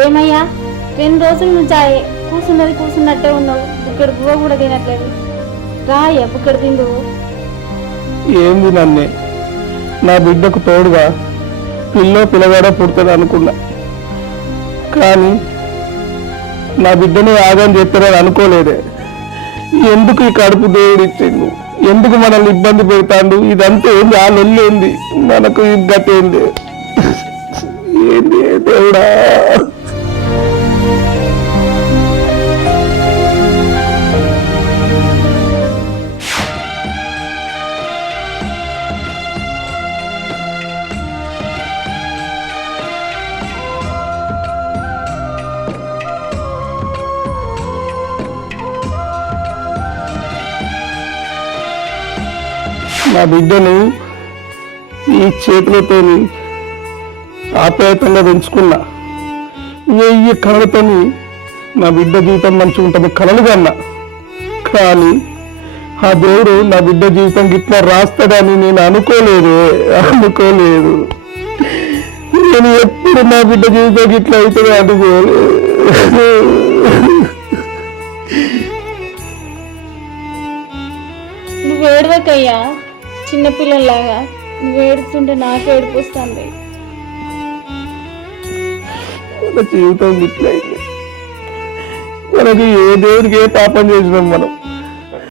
ఏమయ్యా 2 రోజుల నుంచి కూర్చున్నది కూర్చున్నట్టే ఉన్నావు, ఇక్కడ బువ్వ కూడా తినట్లేదు. రాయ్యా ఇక్కడ తిండు. ఏంది నన్నే నా బిడ్డకు తోడుగా పిల్లగాడ పుడతాడు అనుకున్నా, కానీ నా బిడ్డని ఆగం చేస్తారని అనుకోలేదే. ఎందుకు ఈ కడుపు దేవుడు ఇచ్చిండు, ఎందుకు మనల్ని ఇబ్బంది పెడతాడు? ఇదంతా ఏంది? ఆ లొల్లేంది? మనకు ఈ గతి ఏంది? ఏంది దేవుడా? నా బిడ్డను ఈ చేతులతో ఆప్యాయతంగా పెంచుకున్నా, 1000 కళలతోని నా బిడ్డ జీవితం మంచిగా ఉంటుంది కలలు కన్నా. కానీ ఆ దేవుడు నా బిడ్డ జీవితం గిట్లా రాస్తాడని నేను అనుకోలేదు. నేను ఎప్పుడు నా బిడ్డ జీవితం గిట్లా అవుతుంది అనుకోలేదు. నువ్వు ఏడవకయ్యా, చిన్నపిల్లల్లాగా నువ్వు ఏడుస్తుంటే నాకు ఏడుపు వస్తుంది. మన జీవితం గిట్లయింది. మనకి ఏ దేవుడికి ఏ పాపం చేసినాం మనం?